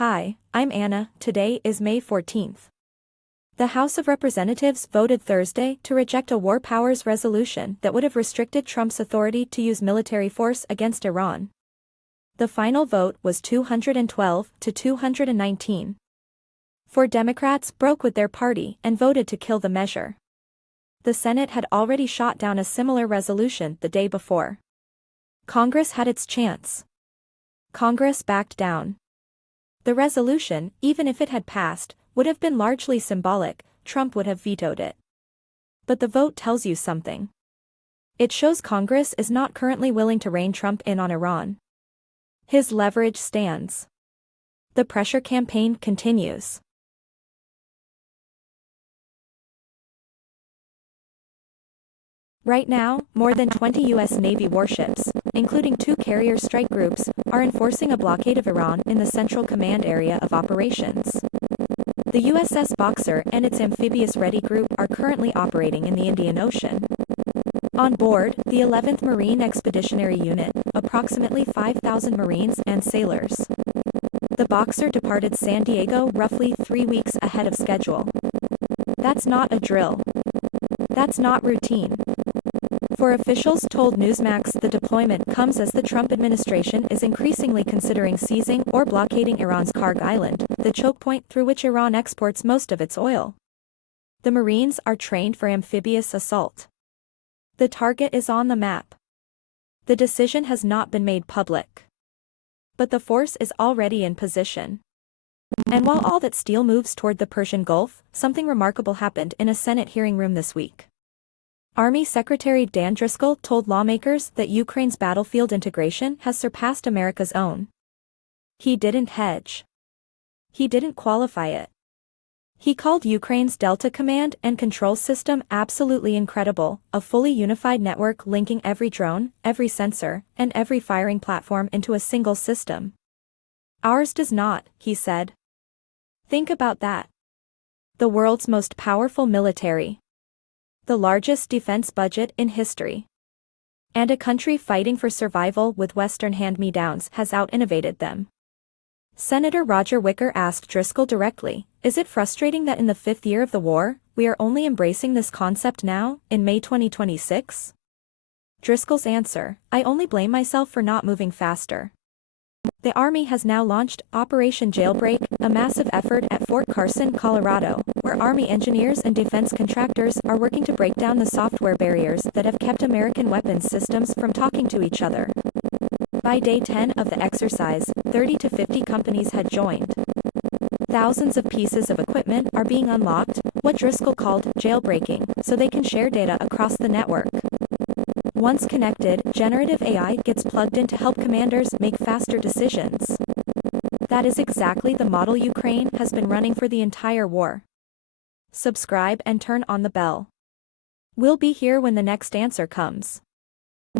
Hi, I'm Anna. Today is May 14th. The House of Representatives voted Thursday to reject a war powers resolution that would have restricted Trump's authority to use military force against Iran. The final vote was 212 to 219. Four Democrats broke with their party and voted to kill the measure. The Senate had already shot down a similar resolution the day before. Congress had its chance. Congress backed down. The resolution, even if it had passed, would have been largely symbolic. Trump would have vetoed it. But the vote tells you something. It shows Congress is not currently willing to rein Trump in on Iran. His leverage stands. The pressure campaign continues. Right now, more than 20 U.S. Navy warships, including 2 carrier strike groups, are enforcing a blockade of Iran in the Central Command area of operations. The USS Boxer and its Amphibious Ready Group are currently operating in the Indian Ocean. On board, the 11th Marine Expeditionary Unit, approximately 5,000 Marines and sailors. The Boxer departed San Diego roughly 3 weeks ahead of schedule. That's not a drill. That's not routine. For officials told Newsmax, the deployment comes as the Trump administration is increasingly considering seizing or blockading Iran's Kharg Island, the chokepoint through which Iran exports most of its oil. The Marines are trained for amphibious assault. The target is on the map. The decision has not been made public. But the force is already in position. And while all that steel moves toward the Persian Gulf, something remarkable happened in a Senate hearing room this week. Army Secretary Dan Driscoll told lawmakers that Ukraine's battlefield integration has surpassed America's own. He didn't hedge. He didn't qualify it. He called Ukraine's Delta command and control system absolutely incredible, a fully unified network linking every drone, every sensor, and every firing platform into a single system. Ours does not, he said. Think about that. The world's most powerful military. The largest defense budget in history. And a country fighting for survival with Western hand-me-downs has out-innovated them. Senator Roger Wicker asked Driscoll directly, "Is it frustrating that in the 5th year of the war, we are only embracing this concept now, in May 2026? Driscoll's answer, "I only blame myself for not moving faster." The Army has now launched Operation Jailbreak, a massive effort at Fort Carson, Colorado, where Army engineers and defense contractors are working to break down the software barriers that have kept American weapons systems from talking to each other. By day 10 of the exercise, 30 to 50 companies had joined. Thousands of pieces of equipment are being unlocked, what Driscoll called jailbreaking, so they can share data across the network. Once connected, generative AI gets plugged in to help commanders make faster decisions. That is exactly the model Ukraine has been running for the entire war. Subscribe and turn on the bell. We'll be here when the next answer comes.